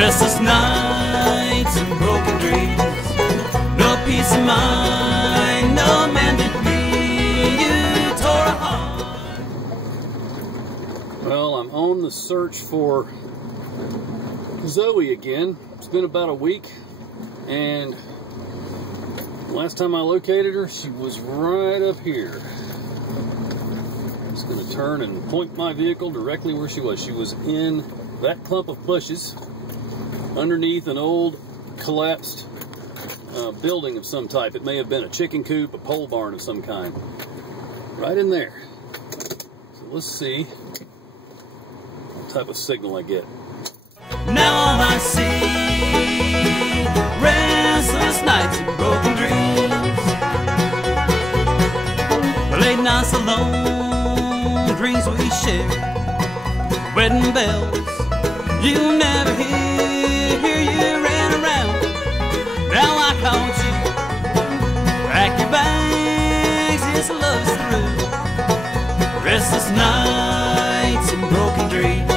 Restless nights and broken dreams, no peace of mind, no mended me. You tore a heart. Well, I'm on the search for Zoe again. It's been about a week, and last time I located her, she was right up here. I'm just going to turn and point my vehicle directly where she was. She was in that clump of bushes underneath an old collapsed building of some type. It may have been a chicken coop, a pole barn of some kind. Right in there. So let's see what type of signal I get. Now all I see, restless nights and broken dreams, late nights alone, dreams we share, wedding bells you never hear, you ran around. Now I caught you, pack your bags, yes, love's through. Restless nights and broken dreams,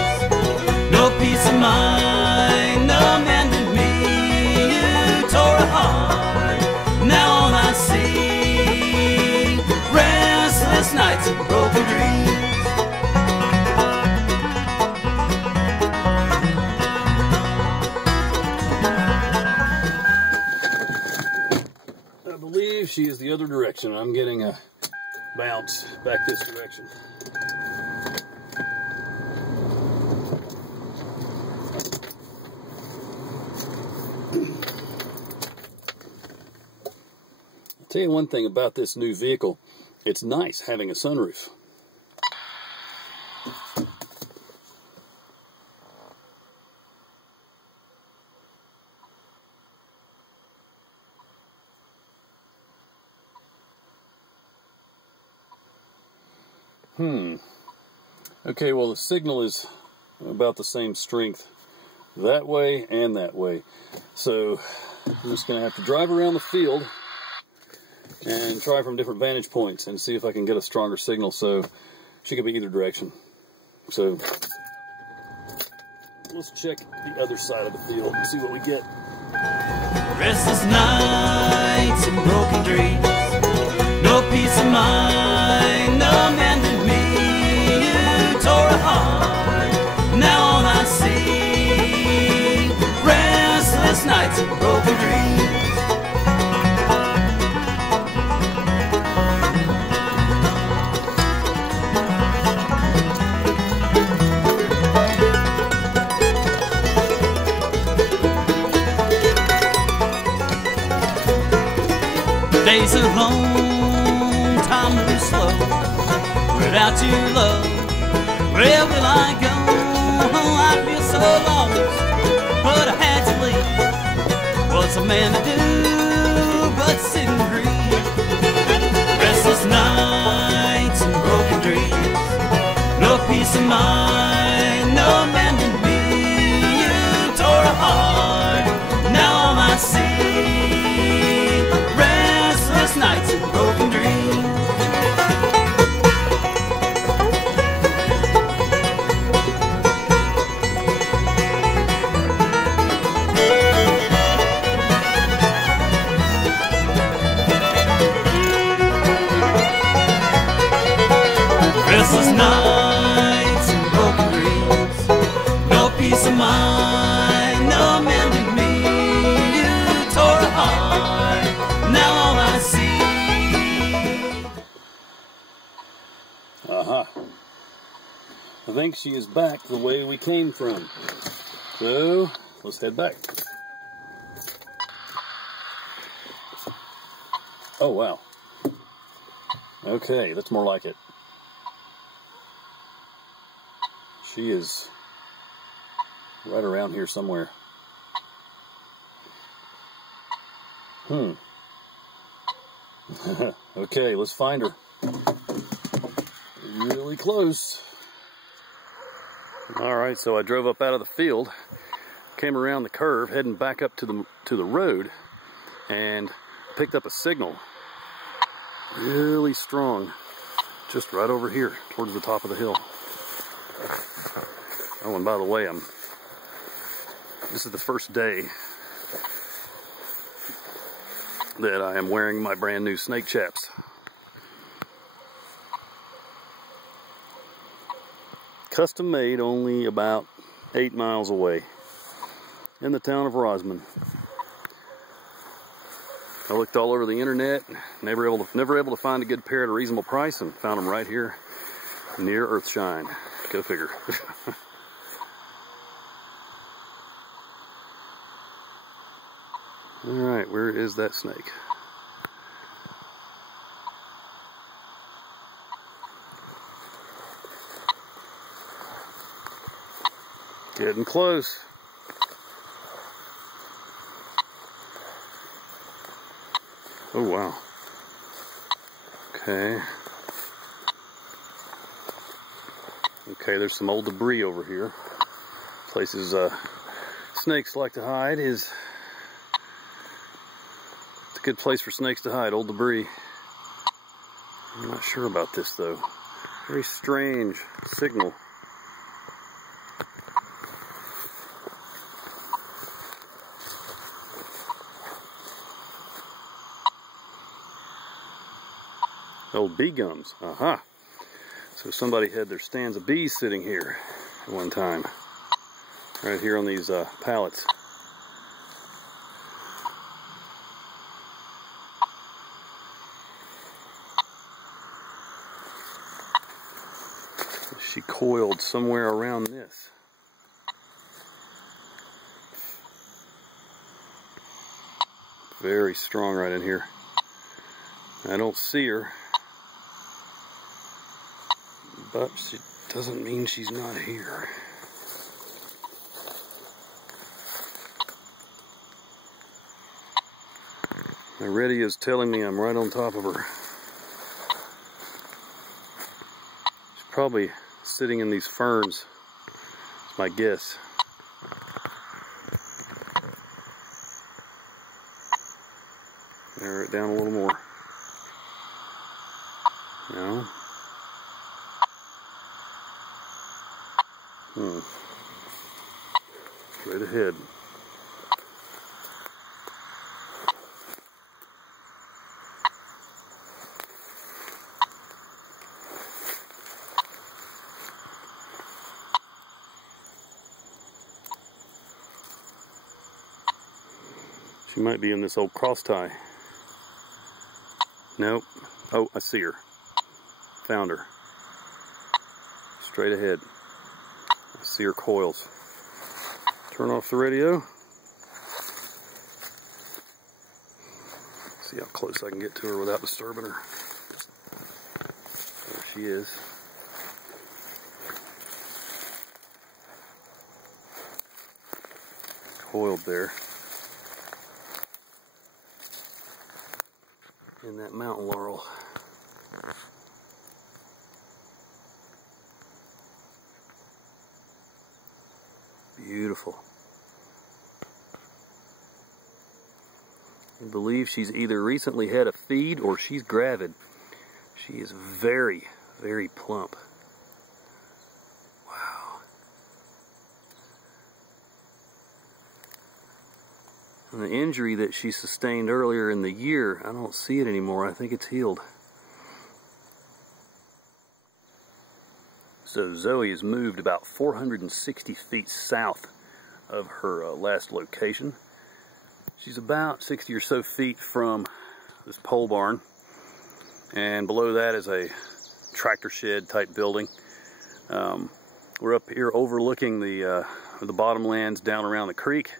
no peace of mind, no mending me. You tore a heart, now all I see, restless nights and broken dreams. I believe she is the other direction. I'm getting a bounce back this direction. I'll tell you one thing about this new vehicle. It's nice having a sunroof. Okay, well, the signal is about the same strength that way and that way. So I'm just going to have to drive around the field and try from different vantage points and see if I can get a stronger signal. So she could be either direction. So let's check the other side of the field and see what we get. Restless nights and broken dreams, no peace of mind, no mending me. You tore a heart, now all I see, restless nights and broken dreams. Days are long, time moves slow, without your love, where will I go? Oh, I feel so lost, but I had to leave. What's a man to do but sit and grieve? Restless nights and broken dreams, no peace of mind, no mending me. You tore a heart, now all I see, nights and broken dreams. Restless nights and broken dreams, no peace of mind, no mending me. You tore a heart, now all I see. I think she is back the way we came from. So let's head back. Oh, wow. Okay, that's more like it. She is right around here somewhere. Okay, let's find her. Really close. Alright, so I drove up out of the field, came around the curve, heading back up to the road, and picked up a signal. Really strong. Just right over here, towards the top of the hill. Oh, and by the way, I'm This is the first day that I am wearing my brand new snake chaps. Custom made, only about 8 miles away in the town of Rosman. I looked all over the internet, never able to find a good pair at a reasonable price, and found them right here near Earthshine. Go figure. Alright, where is that snake? Getting close. Oh wow. Okay. Okay, there's some old debris over here. Places snakes like to hide is... It's a good place for snakes to hide, old debris. I'm not sure about this though. Very strange signal. Old bee gums. Aha. So somebody had their stands of bees sitting here at one time. Right here on these pallets. She coiled somewhere around this. Very strong right in here. I don't see her. But it doesn't mean she's not here. My radio's telling me I'm right on top of her. She's probably sitting in these ferns. That's my guess. Narrow it down a little more. No. Straight ahead. She might be in this old cross tie. Nope. Oh, I see her. Found her. Straight ahead. I see her coils. Turn off the radio. See how close I can get to her without disturbing her. There she is. Coiled there. In that mountain laurel. Beautiful. I believe she's either recently had a feed or she's gravid. She is very, very plump. Wow. And the injury that she sustained earlier in the year, I don't see it anymore. I think it's healed. So Zoe has moved about 460 feet south of her last location. She's about 60 or so feet from this pole barn, and below that is a tractor shed type building. We're up here overlooking the bottomlands down around the creek.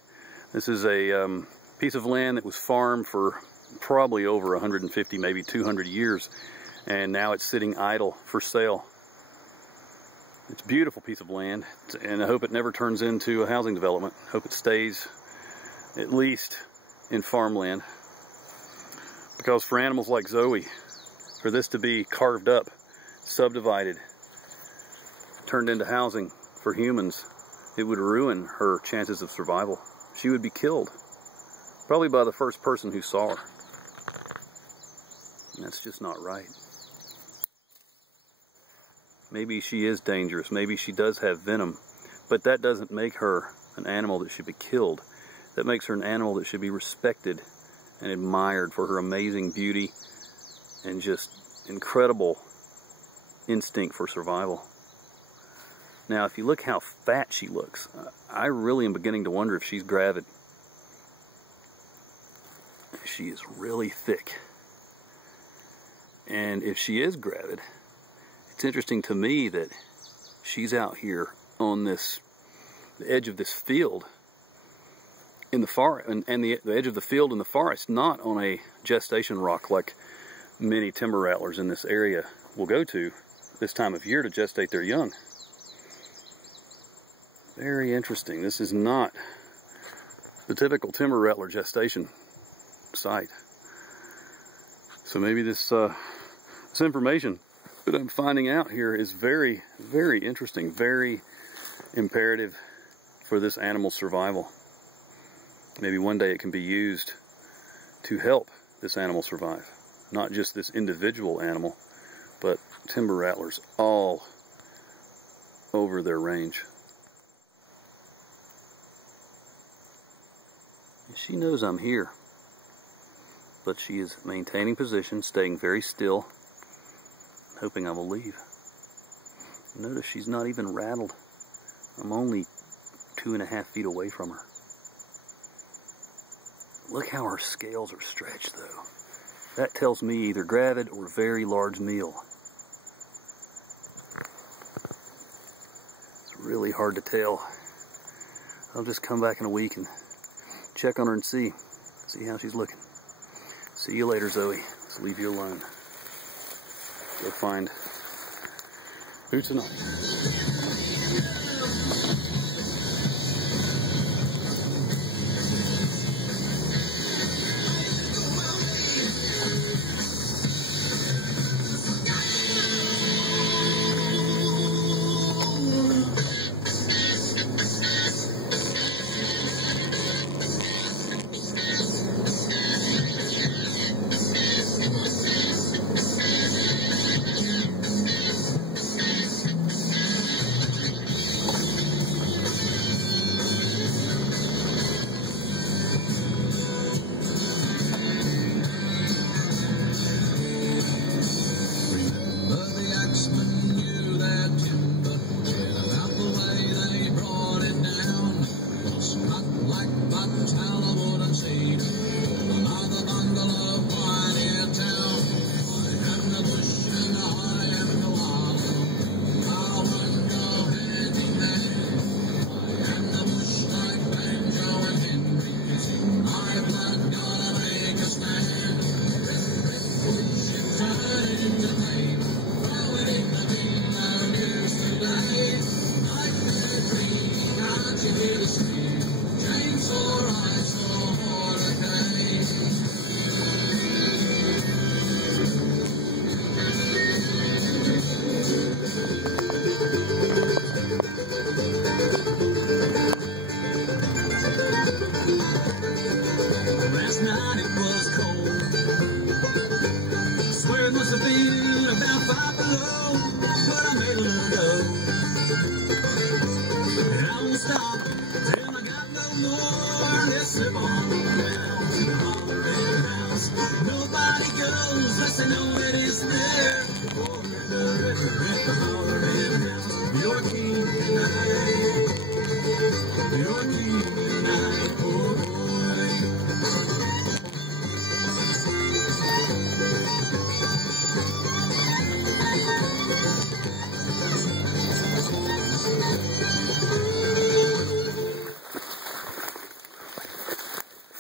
This is a piece of land that was farmed for probably over 150, maybe 200 years, and now it's sitting idle for sale. It's a beautiful piece of land, and I hope it never turns into a housing development. I hope it stays at least in farmland. Because for animals like Zoe, for this to be carved up, subdivided, turned into housing for humans, it would ruin her chances of survival. She would be killed, probably by the first person who saw her. And that's just not right. Maybe she is dangerous, maybe she does have venom, but that doesn't make her an animal that should be killed. That makes her an animal that should be respected and admired for her amazing beauty and just incredible instinct for survival. Now, if you look how fat she looks, I really am beginning to wonder if she's gravid. She is really thick. And if she is gravid, it's interesting to me that she's out here on the edge of this field in the forest, and the edge of the field in the forest, not on a gestation rock like many timber rattlers in this area will go to this time of year to gestate their young. Very interesting. This is not the typical timber rattler gestation site. So maybe this information that I'm finding out here is very, very interesting, very imperative for this animal's survival. Maybe one day it can be used to help this animal survive. Not just this individual animal, but timber rattlers all over their range. She knows I'm here, but she is maintaining position, staying very still, hoping I will leave. Notice she's not even rattled. I'm only 2.5 feet away from her. Look how her scales are stretched, though. That tells me either gravid or very large meal. It's really hard to tell. I'll just come back in a week and check on her and see how she's looking. See you later, Zoe. Let's leave you alone. Go find Utsanati.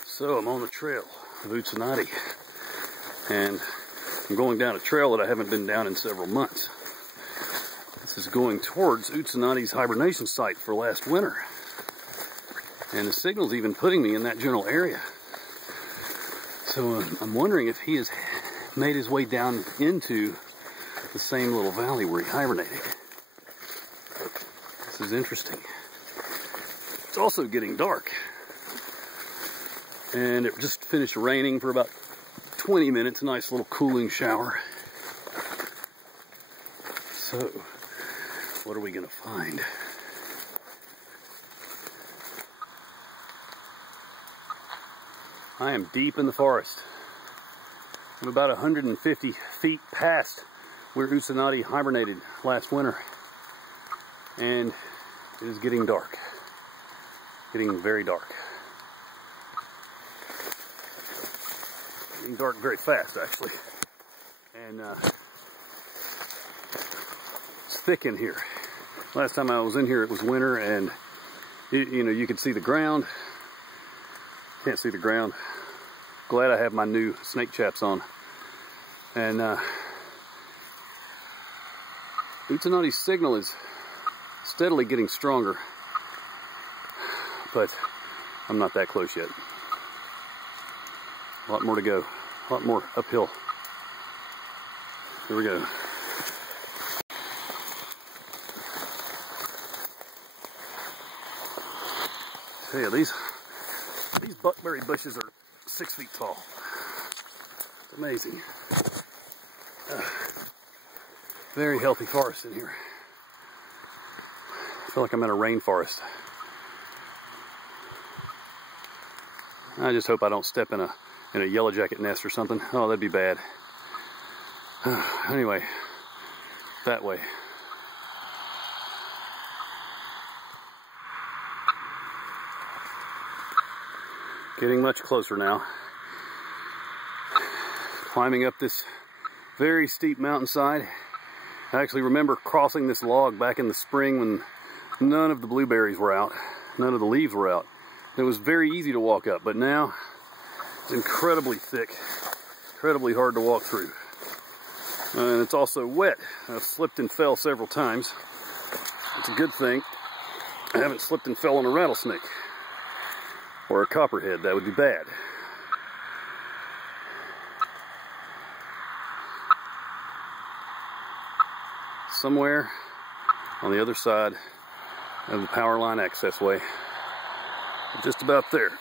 So I'm on the trail of Utsanati, and I'm going down a trail that I haven't been down in several months. This is going towards Utsanati's hibernation site for last winter, and the signal's even putting me in that general area. So I'm wondering if he has made his way down into the same little valley where he hibernated. This is interesting. It's also getting dark. And it just finished raining for about 20 minutes, a nice little cooling shower. So, what are we gonna find? I am deep in the forest. I'm about 150 feet past where Utsanati hibernated last winter. And it is getting dark. Getting very dark. Getting dark very fast, actually. And it's thick in here. Last time I was in here, it was winter, and you know, you could see the ground. Can't see the ground. Glad I have my new snake chaps on. And Utsanati's signal is steadily getting stronger, but I'm not that close yet. A lot more to go. A lot more uphill. Here we go. Tell you, these buckberry bushes are 6 feet tall. It's amazing. Very healthy forest in here. I feel like I'm in a rainforest. I just hope I don't step in a yellow jacket nest or something. Oh, that'd be bad. Anyway, that way. Getting much closer now. Climbing up this very steep mountainside. I actually remember crossing this log back in the spring when none of the blueberries were out. None of the leaves were out. It was very easy to walk up, but now it's incredibly thick, incredibly hard to walk through. And it's also wet. I've slipped and fell several times. It's a good thing I haven't slipped and fell on a rattlesnake or a copperhead. That would be bad. Somewhere on the other side of the power line access way. Just about there.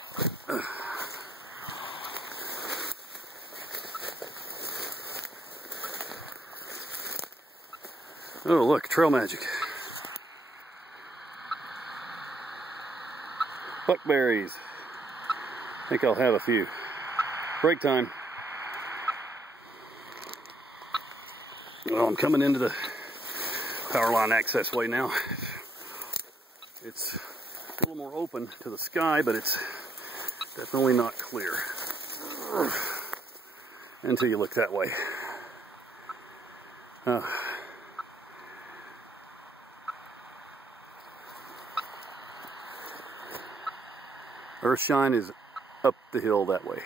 Oh, look, trail magic. Buckberries. I think I'll have a few. Break time. Well, I'm coming into the power line access way now. It's a little more open to the sky, but it's definitely not clear until you look that way. Earthshine is up the hill that way.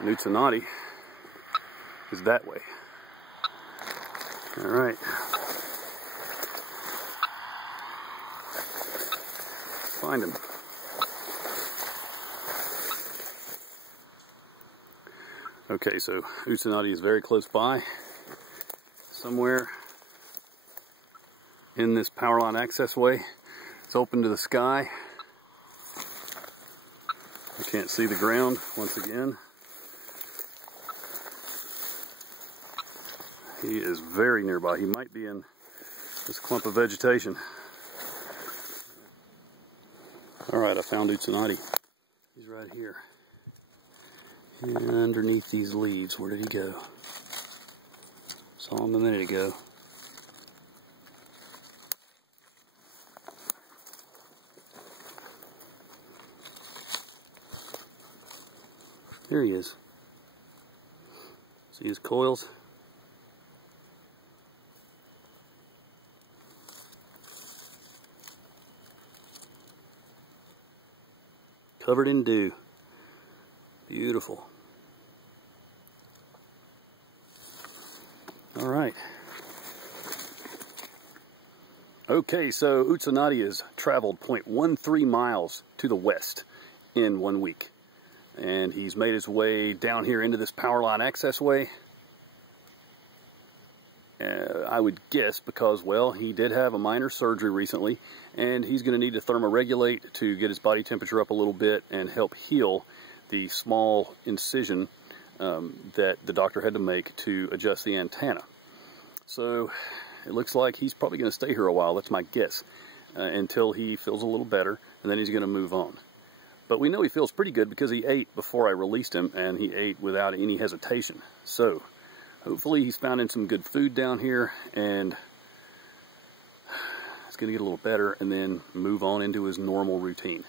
And Utsanati is that way. All right. Find him. Okay, so Utsanati is very close by. Somewhere in this power line access way. It's open to the sky. I can't see the ground once again. He is very nearby. He might be in this clump of vegetation. Alright, I found Utsanati. He's right here. And underneath these leaves. Where did he go? Saw him a minute ago. There he is. See his coils? Covered in dew. Beautiful. All right. Okay, so Utsanati has traveled 0.13 miles to the west in 1 week. And he's made his way down here into this power line access way. I would guess because, well, he did have a minor surgery recently, and he's going to need to thermoregulate to get his body temperature up a little bit and help heal the small incision that the doctor had to make to adjust the antenna. So it looks like he's probably going to stay here a while. That's my guess. until he feels a little better, and then he's going to move on. But we know he feels pretty good because he ate before I released him, and he ate without any hesitation. So hopefully he's found some good food down here, and it's going to get a little better and then move on into his normal routine.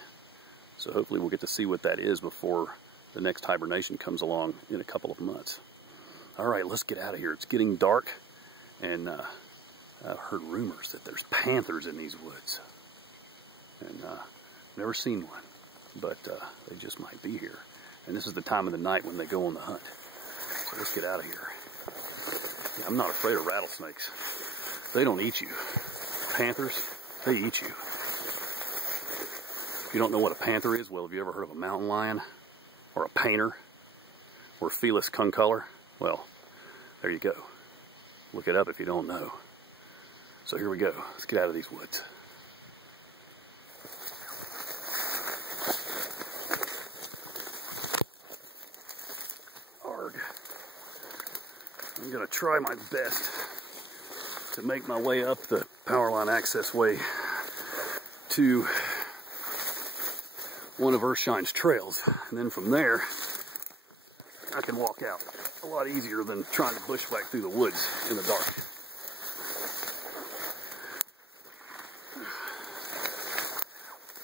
So hopefully we'll get to see what that is before the next hibernation comes along in a couple of months. All right, let's get out of here. It's getting dark, and I've heard rumors that there's panthers in these woods. And never seen one, but they just might be here. And this is the time of the night when they go on the hunt. So let's get out of here. Yeah, I'm not afraid of rattlesnakes. They don't eat you. Panthers, they eat you. If you don't know what a panther is, well, have you ever heard of a mountain lion? Or a painter? Or Felis concolor? Well, there you go. Look it up if you don't know. So here we go. Let's get out of these woods. Arg. I'm going to try my best to make my way up the power line access way to one of Earthshine's trails. And then from there, I can walk out a lot easier than trying to bushwhack through the woods in the dark.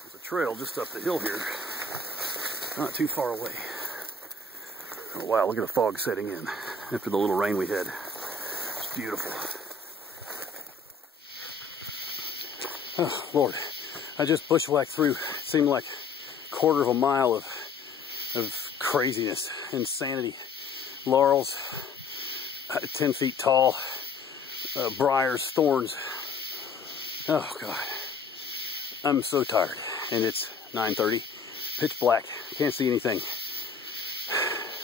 There's a trail just up the hill here, not too far away. Oh wow, look at the fog setting in after the little rain we had. It's beautiful. Oh Lord, I just bushwhacked through, it seemed like a quarter of a mile of craziness, insanity. Laurels, 10 feet tall, briars, thorns. Oh God, I'm so tired. And it's 9:30, pitch black, can't see anything.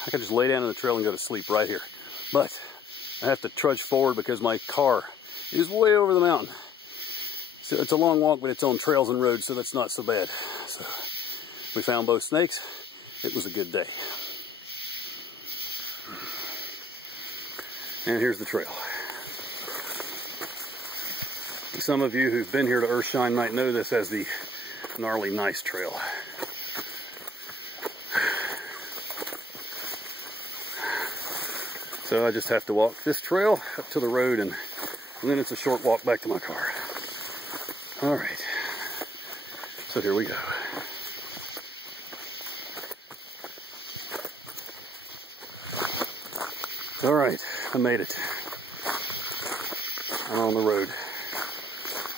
I could just lay down on the trail and go to sleep right here. But I have to trudge forward because my car is way over the mountain. So it's a long walk, but it's on trails and roads, so that's not so bad. So we found both snakes. It was a good day. And here's the trail. Some of you who've been here to Earthshine might know this as the gnarly nice trail. So I just have to walk this trail up to the road, and then it's a short walk back to my car. All right, so here we go. All right, I made it. I'm on the road.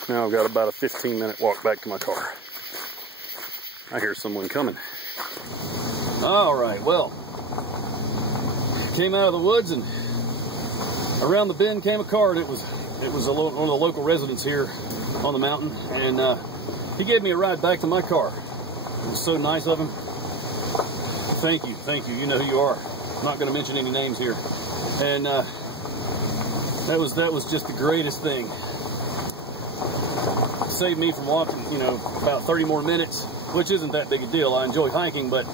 Now I've got about a 15-minute walk back to my car. I hear someone coming. All right, well, came out of the woods, and around the bend came a car. It was one of the local residents here on the mountain, and he gave me a ride back to my car. It was so nice of him. Thank you, thank you. You know who you are. I'm not going to mention any names here. And that was just the greatest thing. It saved me from walking, about 30 more minutes, which isn't that big a deal. I enjoy hiking, but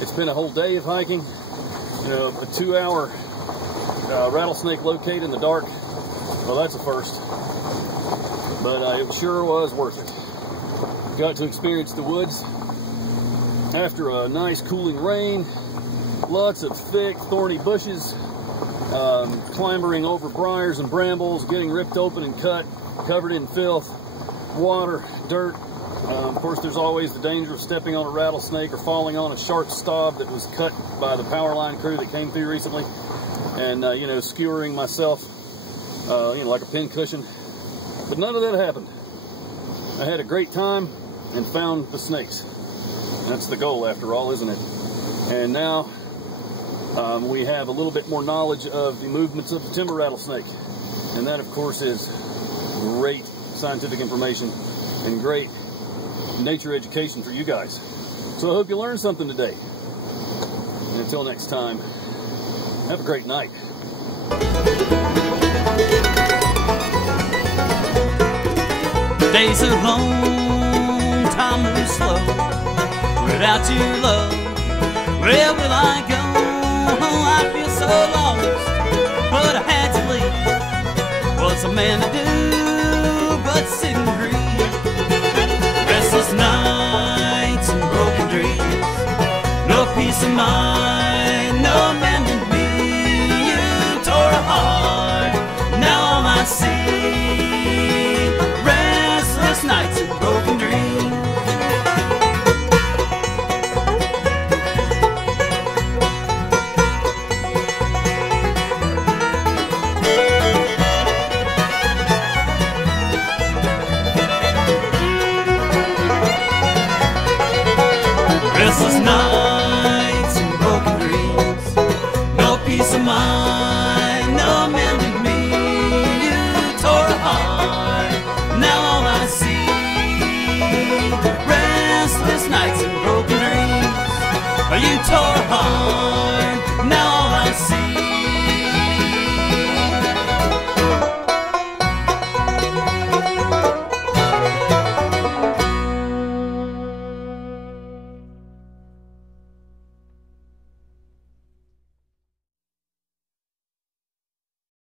it's been a whole day of hiking. A 2-hour rattlesnake locate in the dark. Well, that's a first. But it sure was worth it. Got to experience the woods after a nice cooling rain. Lots of thick, thorny bushes. Clambering over briars and brambles, getting ripped open and cut, covered in filth, water, dirt. Of course, there's always the danger of stepping on a rattlesnake or falling on a shark stub that was cut by the power line crew that came through recently, and skewering myself, like a pin cushion. But none of that happened. I had a great time and found the snakes. That's the goal, after all, isn't it? And now we have a little bit more knowledge of the movements of the timber rattlesnake. And that, of course, is great scientific information and great nature education for you guys. So I hope you learned something today. And until next time, have a great night. Days are long, time moves slow. Without your love, where will I go? I feel so lost, but I had to leave. What's a man to do but sit and grieve? mind, no mending me. You tore a heart, now all I see, restless nights and broken dreams. Restless nights and broken dreams, no peace of mind, no mending me. You tore a heart, now all I see, restless nights and broken dreams. You tore a heart.